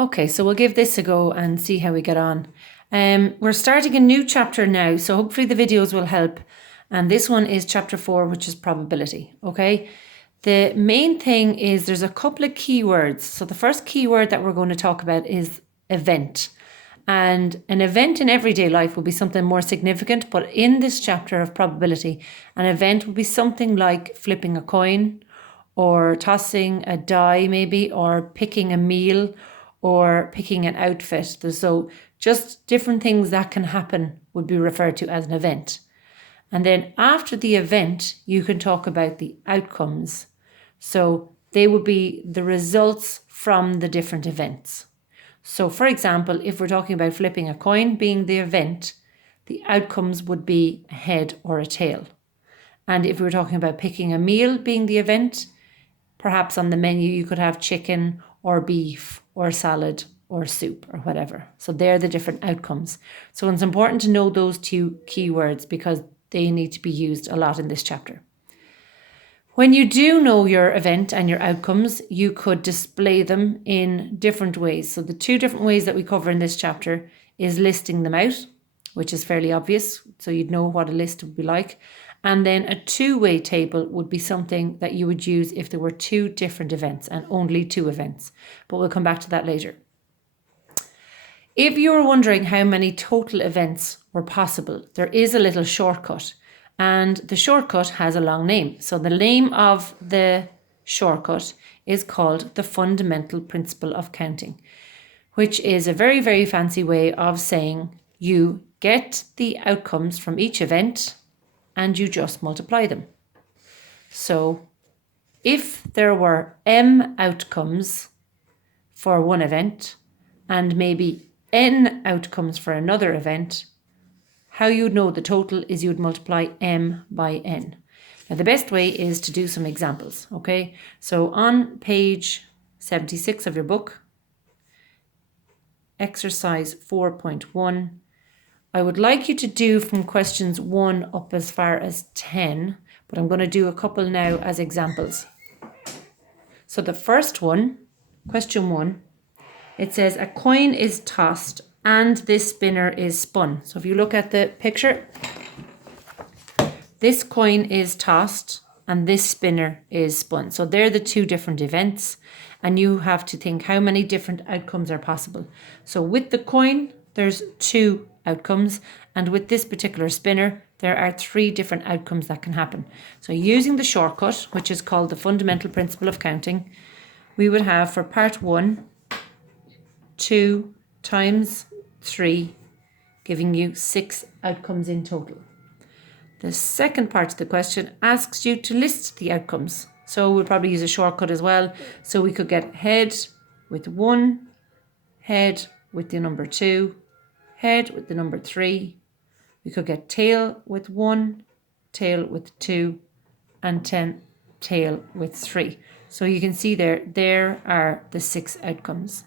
Okay, so we'll give this a go and see how we get on. We're starting a new chapter now, so hopefully the videos will help. And this one is chapter 4, which is probability, okay? The main thing is there's a couple of keywords. So the first keyword that we're going to talk about is event. And an event in everyday life will be something more significant, but in this chapter of probability, an event will be something like flipping a coin, or tossing a die maybe, or picking a meal, or picking an outfit. So just different things that can happen would be referred to as an event. And then after the event, you can talk about the outcomes. So they would be the results from the different events. So for example, if we're talking about flipping a coin being the event, the outcomes would be a head or a tail. And if we were talking about picking a meal being the event, perhaps on the menu you could have chicken or beef or salad or soup or whatever. So they're the different outcomes. So it's important to know those two keywords because they need to be used a lot in this chapter. When you do know your event and your outcomes, you could display them in different ways. So the two different ways that we cover in this chapter is listing them out, which is fairly obvious. So you'd know what a list would be like. And then a two-way table would be something that you would use if there were two different events and only two events. But we'll come back to that later. If you were wondering how many total events were possible, there is a little shortcut. And the shortcut has a long name. So the name of the shortcut is called the fundamental principle of counting, which is a very, very fancy way of saying you get the outcomes from each event and you just multiply them. So if there were m outcomes for one event and maybe n outcomes for another event, how you'd know the total is you'd multiply m by n. Now the best way is to do some examples, okay? So on page 76 of your book, exercise 4.1, I would like you to do from questions 1 up as far as 10, but I'm going to do a couple now as examples. So the first one, question 1, it says a coin is tossed and this spinner is spun. So if you look at the picture, this coin is tossed and this spinner is spun. So they're the two different events and you have to think how many different outcomes are possible. So with the coin, there's 2 outcomes, and with this particular spinner, there are 3 different outcomes that can happen. So using the shortcut, which is called the fundamental principle of counting, we would have for part 1, 2 times 3, giving you 6 outcomes in total. The second part of the question asks you to list the outcomes. So we'll probably use a shortcut as well. So we could get head with 1, head with the number 2, head with the number 3. We could get tail with 1, tail with 2, and tail with 3. So you can see there are the 6 outcomes.